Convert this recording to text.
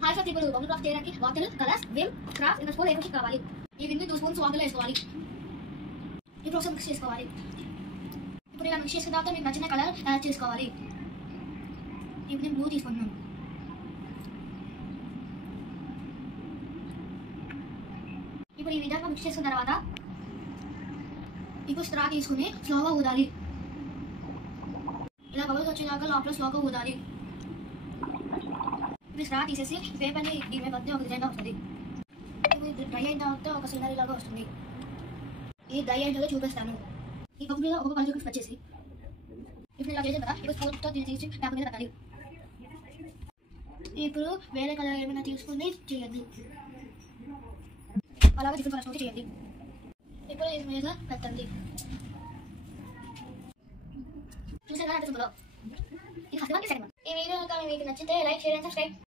Hi friends, ఇప్పుడు bubble craft చేయడానికి water, colours, Vim, craft ఇంకా స్పూన్ ఏమో కావాలి. ఈ విమ్ 2 స్పూన్స్ వాటర్లో వేసుకోవాలి. ఇప్పుడు ఒకసారి మిక్స్ చేసుకోవాలి. ఇప్పుడు ఇలా మిక్స్ చేసిన తర్వాత మీకు నచ్చిన కలర్ యాడ్ చేసుకోవాలి. ఇప్పుడు నేను బ్లూ తీసుకుంటున్నాను. ఇప్పుడు ఈ విధంగా మిక్స్ చేసుకున్న తర్వాత ఇప్పుడు స్ట్రా తీసుకుని స్లోగా ఊదాలి. ఇలా బబుల్స్ వచ్చేదాకా లోపల స్లోగా ఊదాలి. ఇప్పుడు స్ట్రా తీసేసి పేపర్ని దీని మీద ఒక డిజైన్గా వస్తుంది. ఇప్పుడు ఇది డ్రై అయిన తర్వాత ఒక సీనరీ లాగా వస్తుంది. ఈ డ్రై అయినలో చూపిస్తాను. ఈ బబుల్ మీద ఒక కలర్ స్ప్రెడ్ చేసి ఇప్పుడు ఇలా చేసాం కదా, ఇప్పుడు స్పూన్తో తీసి పేపర్ మీద పెట్టాలి. ఇప్పుడు వేరే కలర్ ఏమైనా తీసుకుని చేయండి. అలాగే డిఫరెంట్ కలర్స్ ఒకటి చేయండి. ఇప్పుడు ఇది మీద పెట్టండి. చూసారా? ఈ వీడియో మీకు నచ్చితే లైక్, షేర్ అండ్ సబ్స్క్రైబ్.